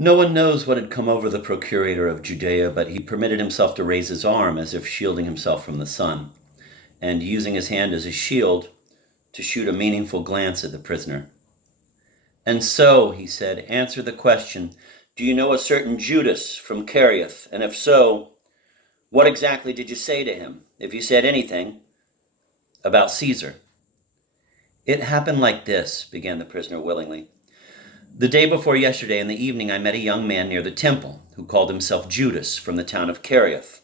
No one knows what had come over the procurator of Judea, but he permitted himself to raise his arm as if shielding himself from the sun, and using his hand as a shield to shoot a meaningful glance at the prisoner. "And so," he said, "answer the question, do you know a certain Judas from Kerioth? And if so, what exactly did you say to him, if you said anything, about Caesar?" "It happened like this," began the prisoner willingly. "The day before yesterday in the evening I met a young man near the temple who called himself Judas from the town of Kerioth.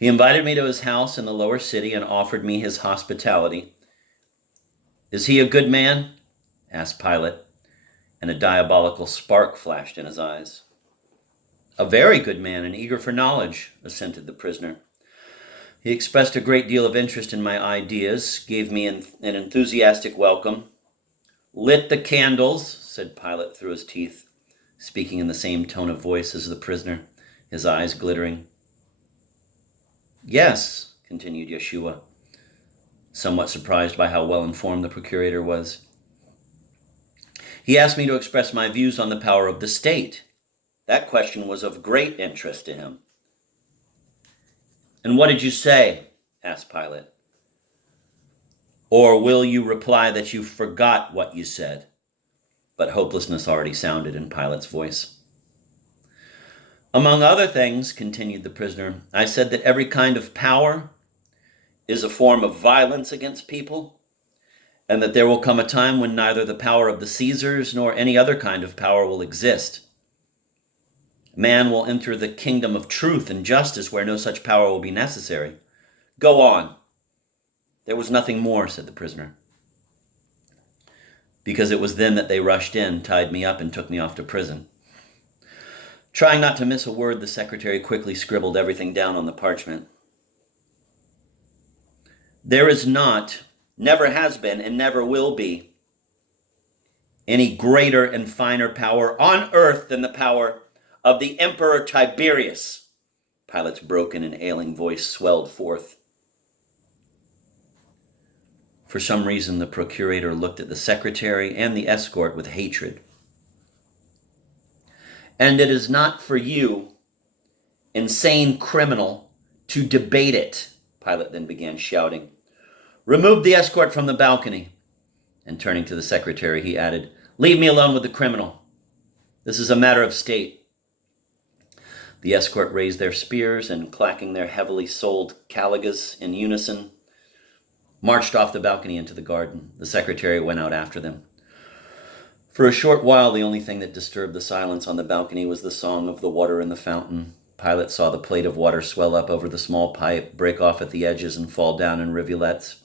He invited me to his house in the lower city and offered me his hospitality." "Is he a good man?" asked Pilate, and a diabolical spark flashed in his eyes. "A very good man and eager for knowledge," assented the prisoner. "He expressed a great deal of interest in my ideas, gave me an enthusiastic welcome." "Lit the candles," said Pilate through his teeth, speaking in the same tone of voice as the prisoner, his eyes glittering. "Yes," continued Yeshua, somewhat surprised by how well informed the procurator was. "He asked me to express my views on the power of the state. That question was of great interest to him." "And what did you say?" asked Pilate. "Or will you reply that you forgot what you said?" But hopelessness already sounded in Pilate's voice. "Among other things," continued the prisoner, "I said that every kind of power is a form of violence against people, and that there will come a time when neither the power of the Caesars nor any other kind of power will exist. Man will enter the kingdom of truth and justice where no such power will be necessary." "Go on." "There was nothing more," said the prisoner. "Because it was then that they rushed in, tied me up, and took me off to prison." Trying not to miss a word, the secretary quickly scribbled everything down on the parchment. "There is not, never has been, and never will be any greater and finer power on earth than the power of the Emperor Tiberius." Pilate's broken and ailing voice swelled forth. For some reason, the procurator looked at the secretary and the escort with hatred. "And it is not for you, insane criminal, to debate it," Pilate then began shouting. "Remove the escort from the balcony." And turning to the secretary, he added, "Leave me alone with the criminal. This is a matter of state." The escort raised their spears and, clacking their heavily soled caligas in unison, marched off the balcony into the garden. The secretary went out after them. For a short while, the only thing that disturbed the silence on the balcony was the song of the water in the fountain. Pilate saw the plate of water swell up over the small pipe, break off at the edges, and fall down in rivulets.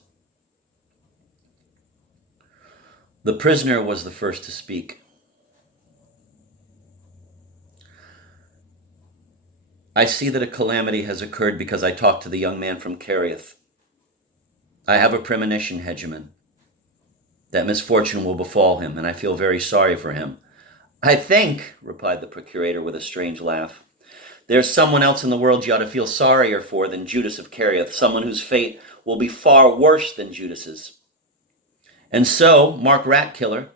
The prisoner was the first to speak. "I see that a calamity has occurred because I talked to the young man from Kerioth. I have a premonition, Hegemon, that misfortune will befall him, and I feel very sorry for him." "I think," replied the procurator with a strange laugh, "there's someone else in the world you ought to feel sorrier for than Judas of Kerioth, someone whose fate will be far worse than Judas's. And so, Mark Ratkiller,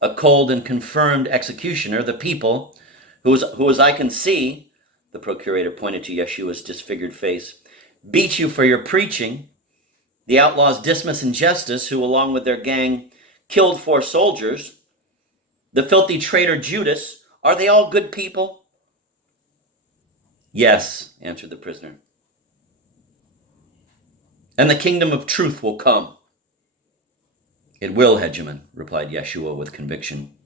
a cold and confirmed executioner, the people, who as I can see," the procurator pointed to Yeshua's disfigured face, "beat you for your preaching. The outlaws Dismas and Justus, who along with their gang killed 4 soldiers. The filthy traitor Judas, are they all good people?" "Yes," answered the prisoner. "And the kingdom of truth will come." "It will, Hegemon," replied Yeshua with conviction.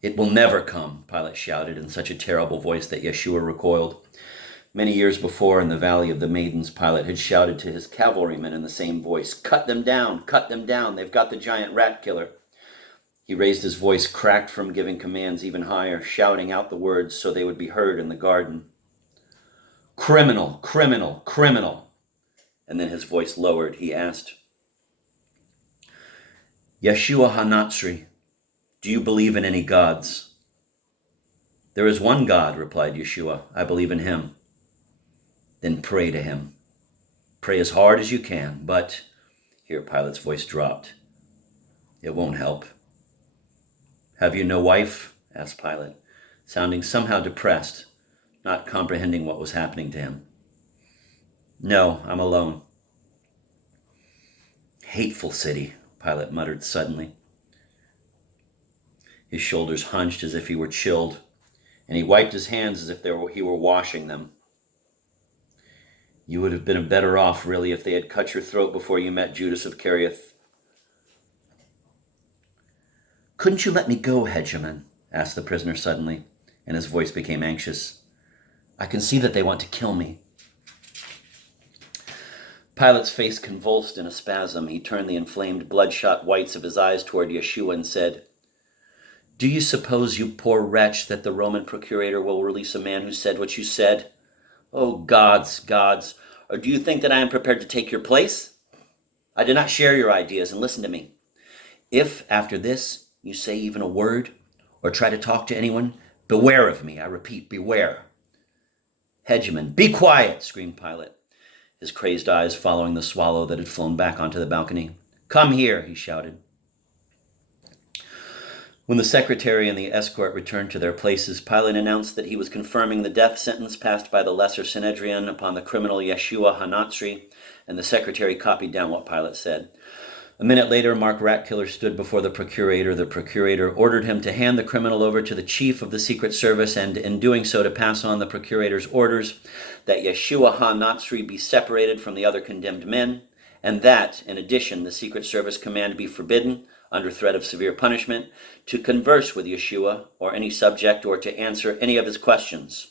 "It will never come," Pilate shouted in such a terrible voice that Yeshua recoiled. Many years before, in the Valley of the Maidens, Pilate had shouted to his cavalrymen in the same voice, cut them down, they've got the giant rat killer." He raised his voice, cracked from giving commands, even higher, shouting out the words so they would be heard in the garden. "Criminal, criminal, criminal." And then his voice lowered. He asked, "Yeshua HaNatsri, do you believe in any gods?" "There is one God," replied Yeshua. "I believe in him." "Then pray to him. Pray as hard as you can, but," here Pilate's voice dropped, "it won't help. "Have you no wife?" asked Pilate, sounding somehow depressed, not comprehending what was happening to him. "No, I'm alone." "Hateful city," Pilate muttered suddenly. His shoulders hunched as if he were chilled, and he wiped his hands as if he were washing them. "You would have been better off, really, if they had cut your throat before you met Judas of Kerioth." "Couldn't you let me go, Hegemon?" asked the prisoner suddenly, and his voice became anxious. "I can see that they want to kill me." Pilate's face convulsed in a spasm. He turned the inflamed, bloodshot whites of his eyes toward Yeshua and said, "Do you suppose, you poor wretch, that the Roman procurator will release a man who said what you said? Oh, gods, gods, or do you think that I am prepared to take your place? I do not share your ideas, and listen to me. If, after this, you say even a word, or try to talk to anyone, beware of me, I repeat, beware." "Hegemon, be quiet," screamed Pilate, his crazed eyes following the swallow that had flown back onto the balcony. "Come here," he shouted. When the secretary and the escort returned to their places, Pilate announced that he was confirming the death sentence passed by the Lesser Sanhedrin upon the criminal Yeshua HaNatzri, and the secretary copied down what Pilate said. A minute later, Mark Ratkiller stood before the procurator. The procurator ordered him to hand the criminal over to the chief of the Secret Service, and in doing so to pass on the procurator's orders that Yeshua HaNatzri be separated from the other condemned men, and that, in addition, the Secret Service command be forbidden, under threat of severe punishment, to converse with Yeshua or any subject or to answer any of his questions.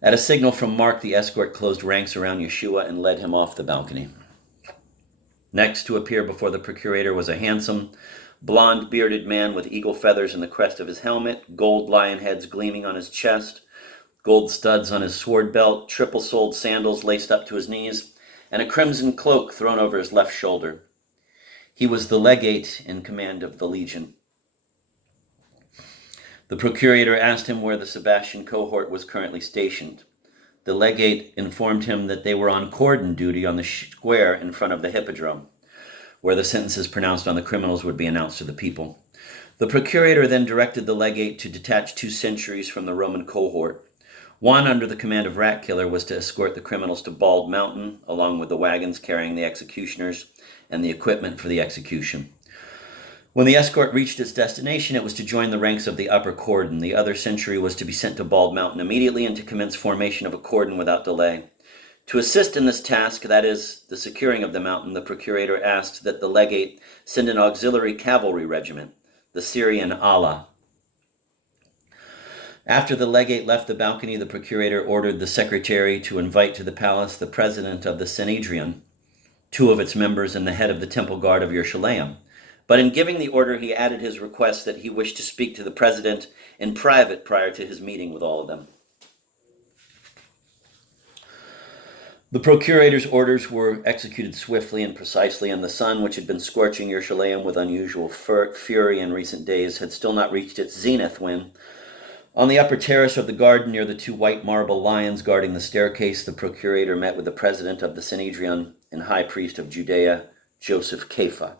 At a signal from Mark, the escort closed ranks around Yeshua and led him off the balcony. Next to appear before the procurator was a handsome, blonde-bearded man with eagle feathers in the crest of his helmet, gold lion heads gleaming on his chest, gold studs on his sword belt, triple-soled sandals laced up to his knees, and a crimson cloak thrown over his left shoulder. He was the legate in command of the legion. The procurator asked him where the Sebastian cohort was currently stationed. The legate informed him that they were on cordon duty on the square in front of the hippodrome, where the sentences pronounced on the criminals would be announced to the people. The procurator then directed the legate to detach 2 sentries from the Roman cohort. One, under the command of Ratkiller, was to escort the criminals to Bald Mountain, along with the wagons carrying the executioners and the equipment for the execution. When the escort reached its destination, it was to join the ranks of the upper cordon. The other sentry was to be sent to Bald Mountain immediately and to commence formation of a cordon without delay. To assist in this task, that is, the securing of the mountain, the procurator asked that the legate send an auxiliary cavalry regiment, the Syrian Ala. After the legate left the balcony, the procurator ordered the secretary to invite to the palace the president of the Sanhedrin, 2 of its members, and the head of the temple guard of Yerushalayim. But in giving the order, he added his request that he wished to speak to the president in private prior to his meeting with all of them. The procurator's orders were executed swiftly and precisely, and the sun, which had been scorching Yerushalayim with unusual fury in recent days, had still not reached its zenith when, on the upper terrace of the garden near the 2 white marble lions guarding the staircase, the procurator met with the president of the Sanhedrin and high priest of Judea, Joseph Kepha.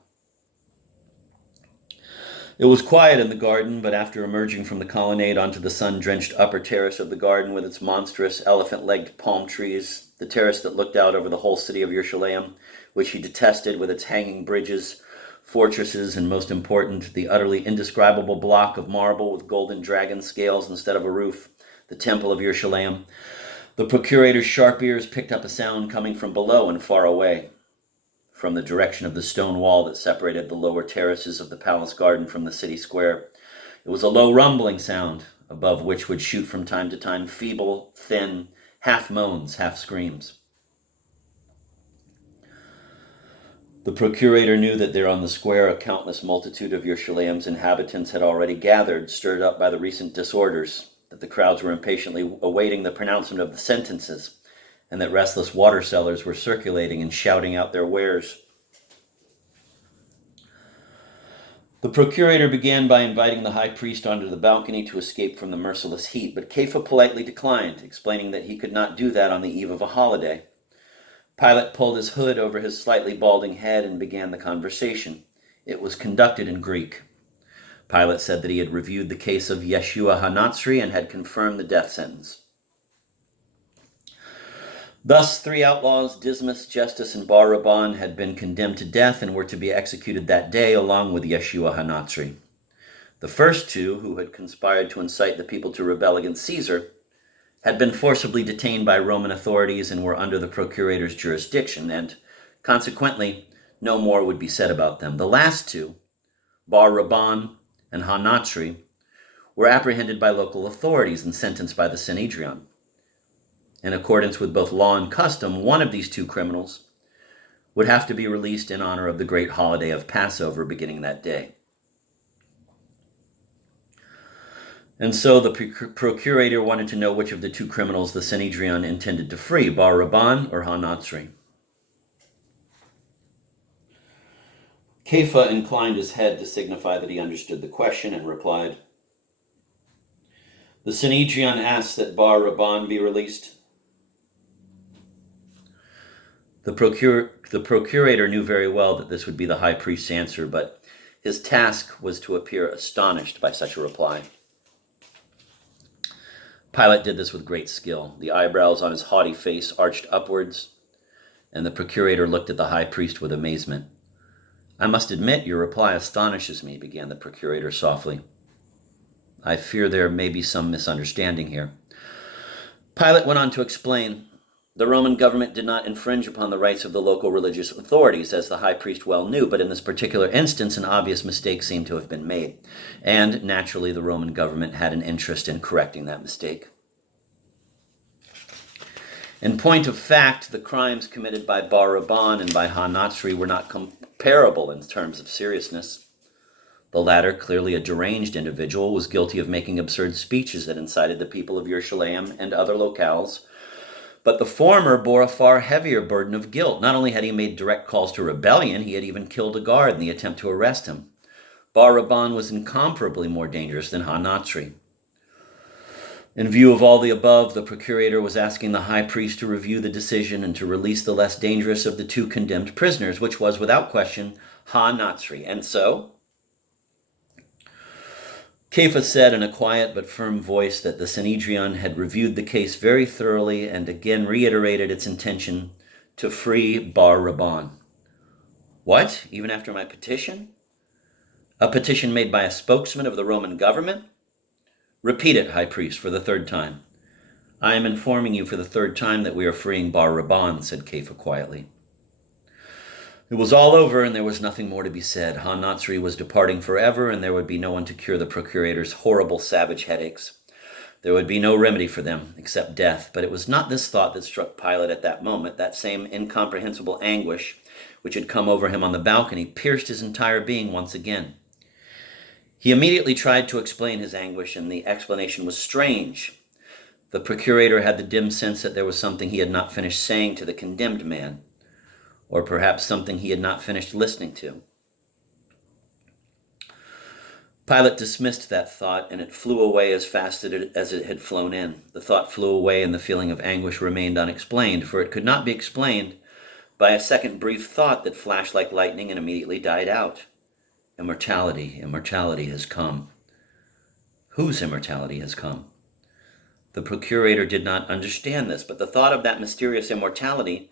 It was quiet in the garden, but after emerging from the colonnade onto the sun-drenched upper terrace of the garden with its monstrous elephant-legged palm trees, the terrace that looked out over the whole city of Yerushalayim, which he detested, with its hanging bridges, fortresses, and most important, the utterly indescribable block of marble with golden dragon scales instead of a roof, the temple of Yerushalayim, the procurator's sharp ears picked up a sound coming from below and far away, from the direction of the stone wall that separated the lower terraces of the palace garden from the city square. It was a low rumbling sound, above which would shoot from time to time feeble, thin, half moans, half screams. The procurator knew that there on the square a countless multitude of Yerushalayim's inhabitants had already gathered, stirred up by the recent disorders, that the crowds were impatiently awaiting the pronouncement of the sentences, and that restless water sellers were circulating and shouting out their wares. The procurator began by inviting the high priest onto the balcony to escape from the merciless heat, but Kepha politely declined, explaining that he could not do that on the eve of a holiday. Pilate pulled his hood over his slightly balding head and began the conversation. It was conducted in Greek. Pilate said that he had reviewed the case of Yeshua HaNatzri and had confirmed the death sentence. Thus, 3 outlaws, Dismas, Justus, and Bar Rabban, had been condemned to death and were to be executed that day along with Yeshua HaNatzri. The first 2, who had conspired to incite the people to rebel against Caesar, had been forcibly detained by Roman authorities and were under the procurator's jurisdiction, and consequently, no more would be said about them. The last 2, Bar Rabban and HaNatzri, were apprehended by local authorities and sentenced by the Sanhedrin. In accordance with both law and custom, one of these 2 criminals would have to be released in honor of the great holiday of Passover beginning that day. And so the procurator wanted to know which of the 2 criminals the Sanhedrin intended to free, Bar Rabban or HaNatzri. Kepha inclined his head to signify that he understood the question and replied, "The Sanhedrin asks that Bar Rabban be released." The procurator knew very well that this would be the high priest's answer, but his task was to appear astonished by such a reply. Pilate did this with great skill. The eyebrows on his haughty face arched upwards, and the procurator looked at the high priest with amazement. "I must admit your reply astonishes me," began the procurator softly. "I fear there may be some misunderstanding here." Pilate went on to explain, "The Roman government did not infringe upon the rights of the local religious authorities, as the high priest well knew, but in this particular instance an obvious mistake seemed to have been made, and naturally the Roman government had an interest in correcting that mistake. In point of fact, the crimes committed by Bar Rabban and by HaNatzri were not comparable in terms of seriousness. The latter, clearly a deranged individual, was guilty of making absurd speeches that incited the people of Yerushalayim and other locales, but the former bore a far heavier burden of guilt. Not only had he made direct calls to rebellion, he had even killed a guard in the attempt to arrest him. Bar Rabban was incomparably more dangerous than HaNatzri. In view of all the above, the procurator was asking the high priest to review the decision and to release the less dangerous of the 2 condemned prisoners, which was, without question, HaNatzri. And so Kepha said in a quiet but firm voice that the Sanhedrin had reviewed the case very thoroughly and again reiterated its intention to free Bar Rabban. "What? Even after my petition? A petition made by a spokesman of the Roman government? Repeat it, high priest, for the 3rd time." "I am informing you for the 3rd time that we are freeing Bar Rabban," said Kepha quietly. It was all over, and there was nothing more to be said. HaNatzri was departing forever, and there would be no one to cure the procurator's horrible, savage headaches. There would be no remedy for them, except death. But it was not this thought that struck Pilate at that moment. That same incomprehensible anguish which had come over him on the balcony pierced his entire being once again. He immediately tried to explain his anguish, and the explanation was strange. The procurator had the dim sense that there was something he had not finished saying to the condemned man, or perhaps something he had not finished listening to. Pilate dismissed that thought, and it flew away as fast as it had flown in. The thought flew away, and the feeling of anguish remained unexplained, for it could not be explained by a second brief thought that flashed like lightning and immediately died out. Immortality, immortality has come. Whose immortality has come? The procurator did not understand this, but the thought of that mysterious immortality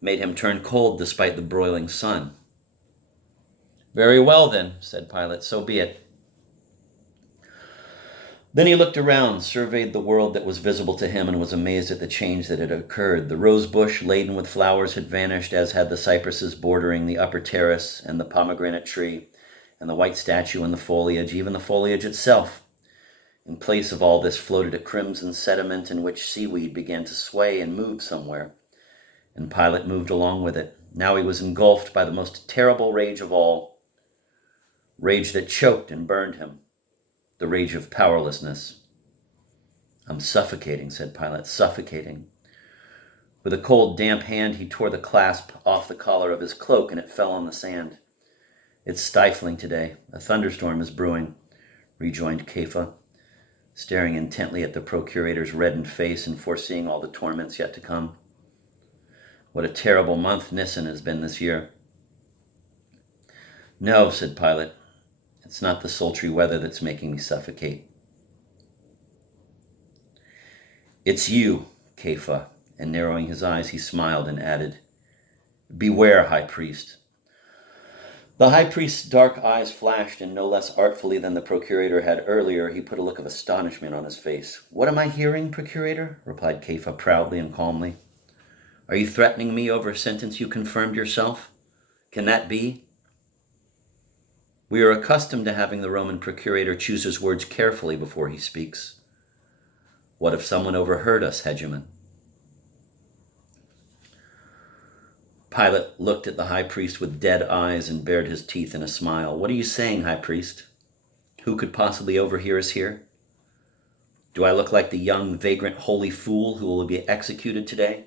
made him turn cold despite the broiling sun. "Very well, then," said Pilate, "so be it." Then he looked around, surveyed the world that was visible to him, and was amazed at the change that had occurred. The rose bush laden with flowers had vanished, as had the cypresses bordering the upper terrace, and the pomegranate tree, and the white statue and the foliage, even the foliage itself. In place of all this floated a crimson sediment in which seaweed began to sway and move somewhere, and Pilate moved along with it. Now he was engulfed by the most terrible rage of all, rage that choked and burned him, the rage of powerlessness. "I'm suffocating," said Pilate, "suffocating." With a cold, damp hand, he tore the clasp off the collar of his cloak, and it fell on the sand. "It's stifling today. A thunderstorm is brewing," rejoined Kepha, staring intently at the procurator's reddened face and foreseeing all the torments yet to come. "What a terrible month Nisan has been this year." No, said Pilate. It's not the sultry weather that's making me suffocate. It's you, Kepha. And narrowing his eyes, he smiled and added, Beware, high priest. The high priest's dark eyes flashed, and no less artfully than the procurator had earlier, he put a look of astonishment on his face. What am I hearing, procurator? Replied Kepha proudly and calmly. Are you threatening me over a sentence you confirmed yourself? Can that be? We are accustomed to having the Roman procurator choose his words carefully before he speaks. What if someone overheard us, Hegemon? Pilate looked at the high priest with dead eyes and bared his teeth in a smile. What are you saying, high priest? Who could possibly overhear us here? Do I look like the young, vagrant, holy fool who will be executed today?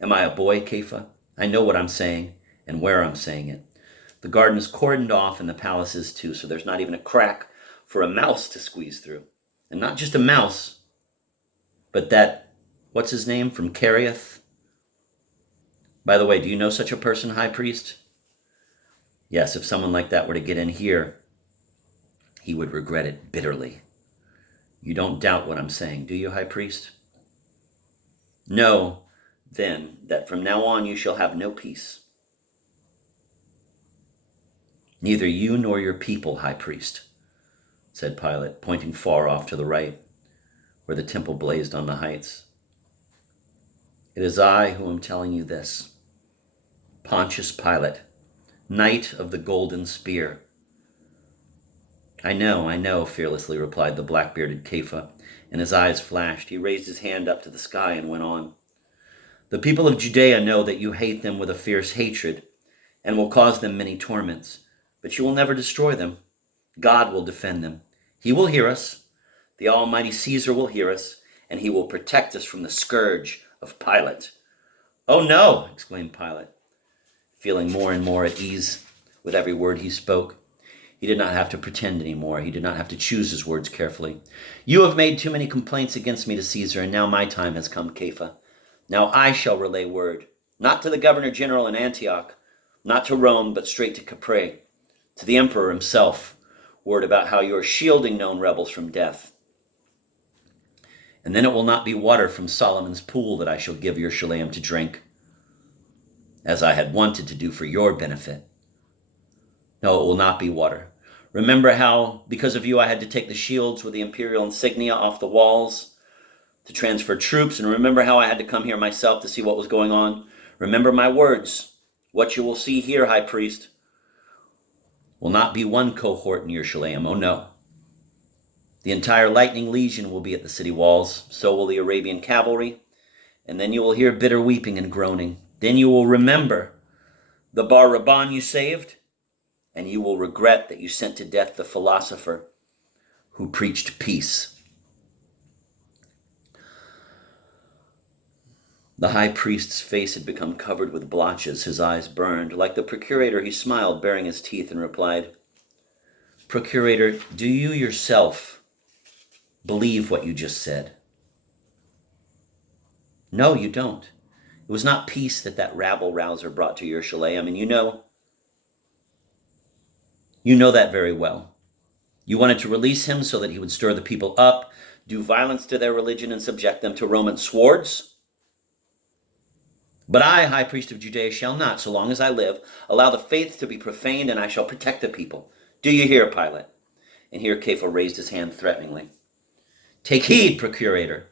Am I a boy, Kepha? I know what I'm saying and where I'm saying it. The garden is cordoned off and the palace is too, so there's not even a crack for a mouse to squeeze through. And not just a mouse, but that, what's his name, from Cariath? By the way, do you know such a person, high priest? Yes, if someone like that were to get in here, he would regret it bitterly. You don't doubt what I'm saying, do you, high priest? Know, then, that from now on you shall have no peace. Neither you nor your people, high priest, said Pilate, pointing far off to the right, where the temple blazed on the heights. It is I who am telling you this. Pontius Pilate, Knight of the Golden Spear. I know, fearlessly replied the black-bearded Kepha, and his eyes flashed. He raised his hand up to the sky and went on. The people of Judea know that you hate them with a fierce hatred and will cause them many torments, but you will never destroy them. God will defend them. He will hear us. The almighty Caesar will hear us, and he will protect us from the scourge of Pilate. Oh no, exclaimed Pilate, feeling more and more at ease with every word he spoke. He did not have to pretend anymore. He did not have to choose his words carefully. You have made too many complaints against me to Caesar, and now my time has come, Kepha. Now I shall relay word, not to the governor-general in Antioch, not to Rome, but straight to Capri, to the emperor himself, word about how you are shielding known rebels from death. And then it will not be water from Solomon's pool that I shall give Jerusalem to drink, as I had wanted to do for your benefit. No, it will not be water. Remember how, because of you, I had to take the shields with the imperial insignia off the walls to transfer troops, and remember how I had to come here myself to see what was going on? Remember my words. What you will see here, high priest, will not be one cohort in Jerusalem. Oh no. The entire lightning legion will be at the city walls. So will the Arabian cavalry. And then you will hear bitter weeping and groaning. Then you will remember the Bar Rabban you saved, and you will regret that you sent to death the philosopher who preached peace. The high priest's face had become covered with blotches. His eyes burned. Like the procurator, he smiled, baring his teeth, and replied, Procurator, do you yourself believe what you just said? No, you don't. It was not peace that rabble-rouser brought to Jerusalem, and you know that very well. You wanted to release him so that he would stir the people up, do violence to their religion, and subject them to Roman swords. But I, high priest of Judea, shall not, so long as I live, allow the faith to be profaned, and I shall protect the people. Do you hear, Pilate? And here Kepha raised his hand threateningly. Take heed, procurator.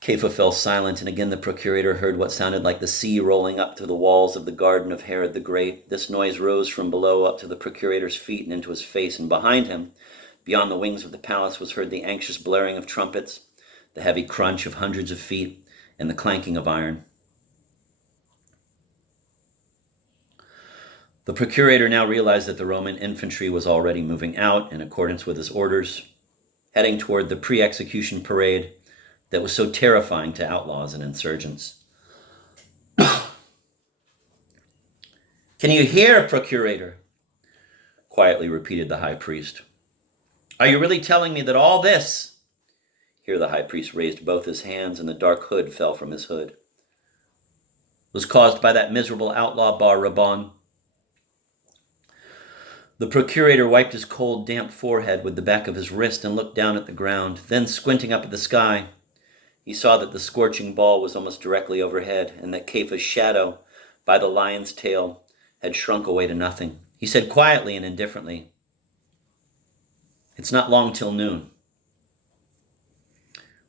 Kepha fell silent, and again the procurator heard what sounded like the sea rolling up to the walls of the garden of Herod the Great. This noise rose from below up to the procurator's feet and into his face, and behind him, beyond the wings of the palace, was heard the anxious blaring of trumpets, the heavy crunch of hundreds of feet, and the clanking of iron. The procurator now realized that the Roman infantry was already moving out in accordance with his orders, heading toward the pre-execution parade that was so terrifying to outlaws and insurgents. Can you hear, procurator? Quietly repeated the high priest. Are you really telling me that all this? Here the high priest raised both his hands, and the dark hood fell from his hood. Was caused by that miserable outlaw Bar Rabban. The procurator wiped his cold, damp forehead with the back of his wrist and looked down at the ground. Then, squinting up at the sky, he saw that the scorching ball was almost directly overhead, and that Kepha's shadow by the lion's tail had shrunk away to nothing. He said quietly and indifferently, "It's not long till noon."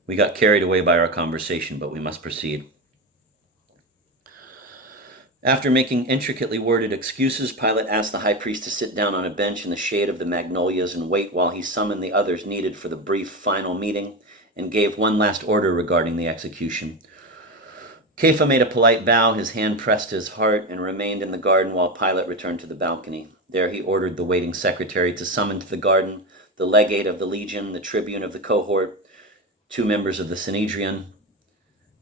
We got carried away by our conversation, but we must proceed. After making intricately worded excuses, Pilate asked the high priest to sit down on a bench in the shade of the magnolias and wait while he summoned the others needed for the brief final meeting and gave one last order regarding the execution. Kepha made a polite bow, his hand pressed to his heart, and remained in the garden while Pilate returned to the balcony. There he ordered the waiting secretary to summon to the garden the legate of the legion, the tribune of the cohort, 2 members of the Sanhedrin,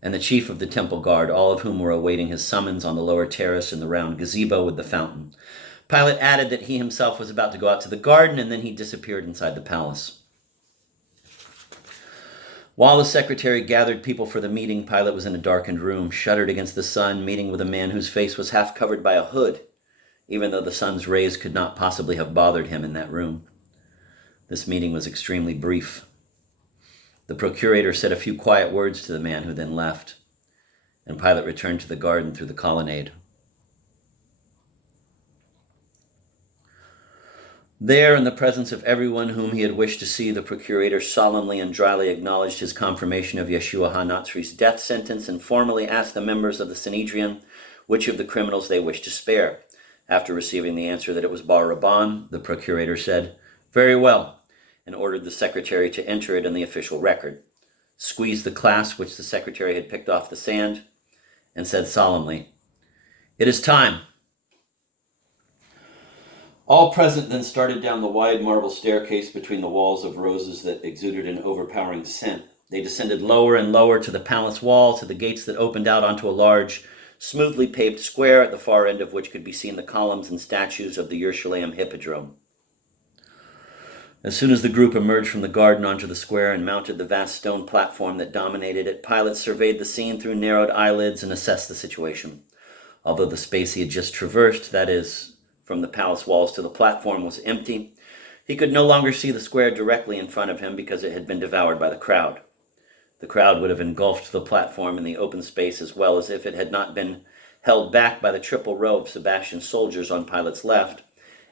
and the chief of the temple guard, all of whom were awaiting his summons on the lower terrace in the round gazebo with the fountain. Pilate added that he himself was about to go out to the garden, and then he disappeared inside the palace. While the secretary gathered people for the meeting, Pilate was in a darkened room, shuttered against the sun, meeting with a man whose face was half covered by a hood, even though the sun's rays could not possibly have bothered him in that room. This meeting was extremely brief. The procurator said a few quiet words to the man, who then left, and Pilate returned to the garden through the colonnade. There, in the presence of everyone whom he had wished to see, the procurator solemnly and dryly acknowledged his confirmation of Yeshua HaNatzri's death sentence and formally asked the members of the Sanhedrin which of the criminals they wished to spare. After receiving the answer that it was Bar Rabban, the procurator said, "Very well," and ordered the secretary to enter it in the official record, squeezed the clasp which the secretary had picked off the sand, and said solemnly, "It is time." All present then started down the wide marble staircase between the walls of roses that exuded an overpowering scent. They descended lower and lower to the palace wall, to the gates that opened out onto a large, smoothly paved square, at the far end of which could be seen the columns and statues of the Yerushalayim Hippodrome. As soon as the group emerged from the garden onto the square and mounted the vast stone platform that dominated it, Pilate surveyed the scene through narrowed eyelids and assessed the situation. Although the space he had just traversed, that is, from the palace walls to the platform, was empty, he could no longer see the square directly in front of him because it had been devoured by the crowd. The crowd would have engulfed the platform in the open space as well as if it had not been held back by the triple row of Sebastian's soldiers on Pilate's left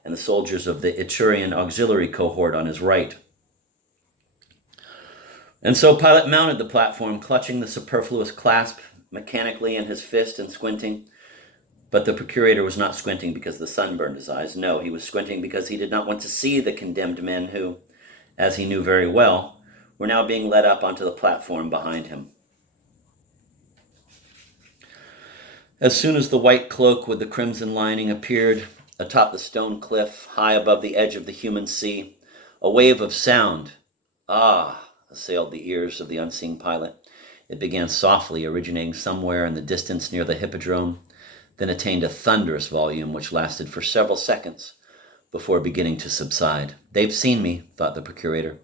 and the soldiers of the Iturian auxiliary cohort on his right. And so Pilate mounted the platform, clutching the superfluous clasp mechanically in his fist and squinting. But the procurator was not squinting because the sun burned his eyes. No, he was squinting because he did not want to see the condemned men who, as he knew very well, were now being led up onto the platform behind him. As soon as the white cloak with the crimson lining appeared atop the stone cliff, high above the edge of the human sea, a wave of sound, assailed the ears of the unseen Pilate. It began softly, originating somewhere in the distance near the hippodrome, then attained a thunderous volume which lasted for several seconds before beginning to subside. "They've seen me," thought the procurator.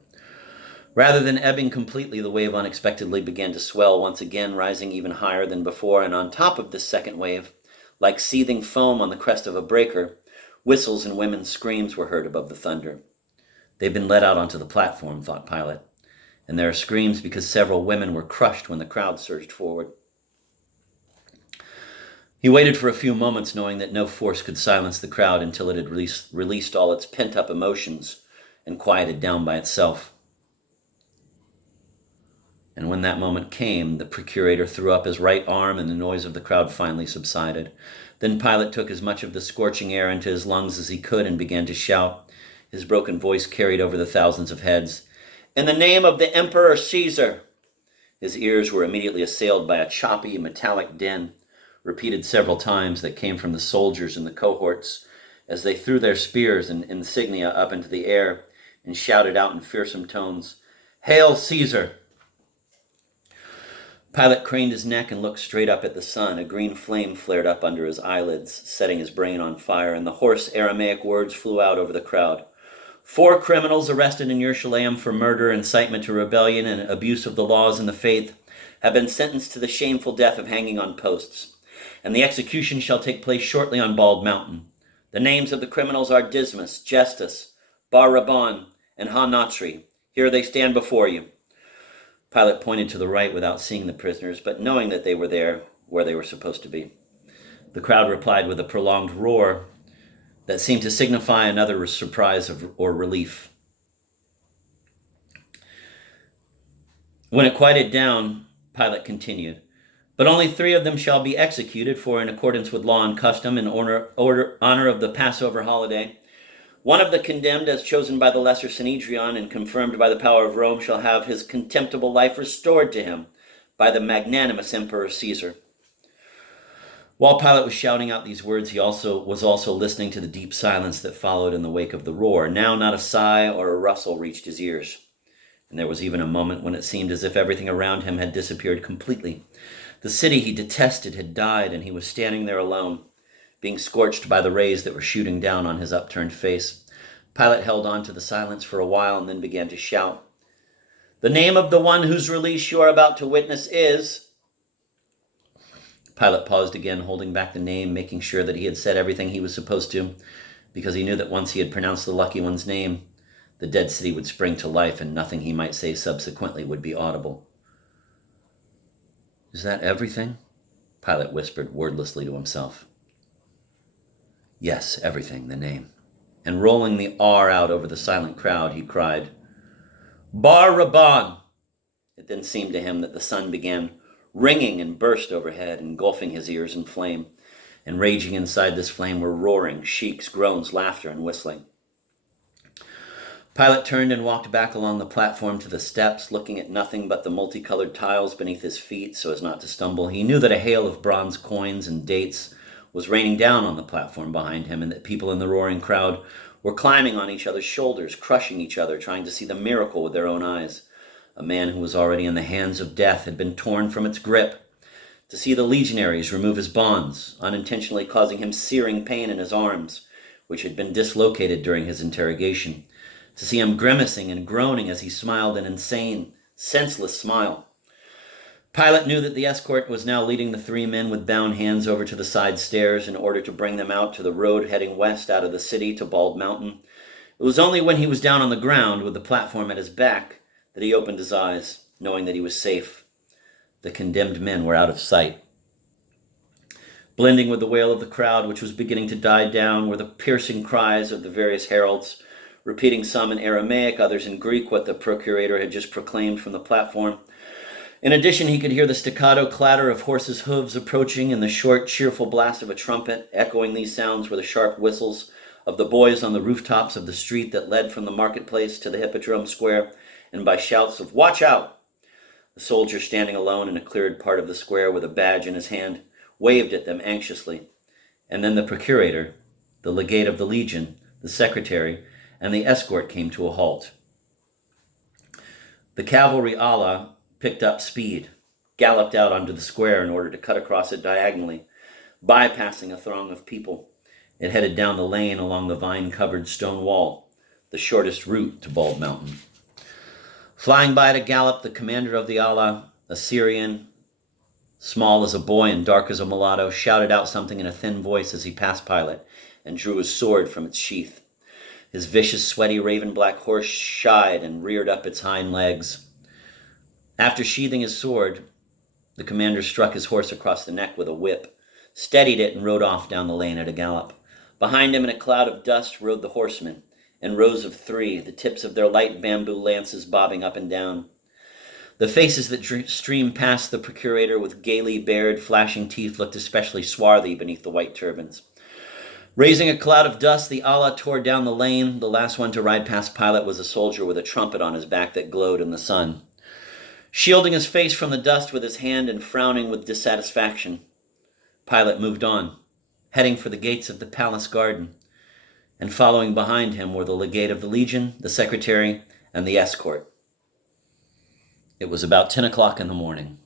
Rather than ebbing completely, the wave unexpectedly began to swell once again, rising even higher than before, and on top of this second wave, like seething foam on the crest of a breaker, whistles and women's screams were heard above the thunder. "They've been led out onto the platform," thought Pilate, "and there are screams because several women were crushed when the crowd surged forward." He waited for a few moments, knowing that no force could silence the crowd until it had released all its pent-up emotions and quieted down by itself. And when that moment came, the procurator threw up his right arm and the noise of the crowd finally subsided. Then Pilate took as much of the scorching air into his lungs as he could and began to shout. His broken voice carried over the thousands of heads, "In the name of the Emperor Caesar!" His ears were immediately assailed by a choppy, metallic din, repeated several times, that came from the soldiers in the cohorts as they threw their spears and insignia up into the air and shouted out in fearsome tones, "Hail Caesar!" Pilate craned his neck and looked straight up at the sun. A green flame flared up under his eyelids, setting his brain on fire, and the hoarse Aramaic words flew out over the crowd. 4 criminals arrested in Yerushalayim for murder, incitement to rebellion, and abuse of the laws and the faith have been sentenced to the shameful death of hanging on posts, and the execution shall take place shortly on Bald Mountain. The names of the criminals are Dismas, Justus, Bar Rabban, and Ha-Natri. Here they stand before you. Pilate pointed to the right without seeing the prisoners, but knowing that they were there where they were supposed to be. The crowd replied with a prolonged roar that seemed to signify another surprise or relief. When it quieted down, Pilate continued, "But only 3 of them shall be executed, for in accordance with law and custom, in honor of the Passover holiday, one of the condemned, as chosen by the Lesser Sanhedrin and confirmed by the power of Rome, shall have his contemptible life restored to him by the magnanimous Emperor Caesar." While Pilate was shouting out these words, he was also listening to the deep silence that followed in the wake of the roar. Now not a sigh or a rustle reached his ears, and there was even a moment when it seemed as if everything around him had disappeared completely. The city he detested had died, and he was standing there alone, being scorched by the rays that were shooting down on his upturned face. Pilate held on to the silence for a while and then began to shout, "The name of the one whose release you are about to witness is..." Pilate paused again, holding back the name, making sure that he had said everything he was supposed to, because he knew that once he had pronounced the lucky one's name, the dead city would spring to life and nothing he might say subsequently would be audible. "Is that everything?" Pilate whispered wordlessly to himself. "Yes, everything, the name." And rolling the R out over the silent crowd, he cried, "Bar Rabban!" It then seemed to him that the sun began ringing and burst overhead, engulfing his ears in flame, and raging inside this flame were roaring, shrieks, groans, laughter, and whistling. Pilate turned and walked back along the platform to the steps, looking at nothing but the multicolored tiles beneath his feet so as not to stumble. He knew that a hail of bronze coins and dates was raining down on the platform behind him, and that people in the roaring crowd were climbing on each other's shoulders, crushing each other, trying to see the miracle with their own eyes. A man who was already in the hands of death had been torn from its grip. To see the legionaries remove his bonds, unintentionally causing him searing pain in his arms, which had been dislocated during his interrogation. To see him grimacing and groaning as he smiled an insane, senseless smile. Pilate knew that the escort was now leading the 3 men with bound hands over to the side stairs in order to bring them out to the road heading west out of the city to Bald Mountain. It was only when he was down on the ground with the platform at his back that he opened his eyes, knowing that he was safe. The condemned men were out of sight. Blending with the wail of the crowd, which was beginning to die down, were the piercing cries of the various heralds, repeating some in Aramaic, others in Greek, what the procurator had just proclaimed from the platform. In addition, he could hear the staccato clatter of horses' hooves approaching and the short, cheerful blast of a trumpet. Echoing these sounds were the sharp whistles of the boys on the rooftops of the street that led from the marketplace to the Hippodrome Square, and by shouts of "Watch out!" The soldier, standing alone in a cleared part of the square with a badge in his hand, waved at them anxiously. And then the procurator, the legate of the legion, the secretary, and the escort came to a halt. The cavalry ala picked up speed, galloped out onto the square in order to cut across it diagonally, bypassing a throng of people. It headed down the lane along the vine-covered stone wall, the shortest route to Bald Mountain. Flying by at a gallop, the commander of the ala, a Syrian, small as a boy and dark as a mulatto, shouted out something in a thin voice as he passed Pilate and drew his sword from its sheath. His vicious, sweaty, raven-black horse shied and reared up its hind legs. After sheathing his sword, the commander struck his horse across the neck with a whip, steadied it, and rode off down the lane at a gallop. Behind him, in a cloud of dust, rode the horsemen, in rows of 3, the tips of their light bamboo lances bobbing up and down. The faces that streamed past the procurator with gaily bared, flashing teeth looked especially swarthy beneath the white turbans. Raising a cloud of dust, the ala tore down the lane. The last one to ride past Pilate was a soldier with a trumpet on his back that glowed in the sun. Shielding his face from the dust with his hand and frowning with dissatisfaction, Pilate moved on, heading for the gates of the palace garden, and following behind him were the legate of the legion, the secretary, and the escort. It was about 10 o'clock in the morning.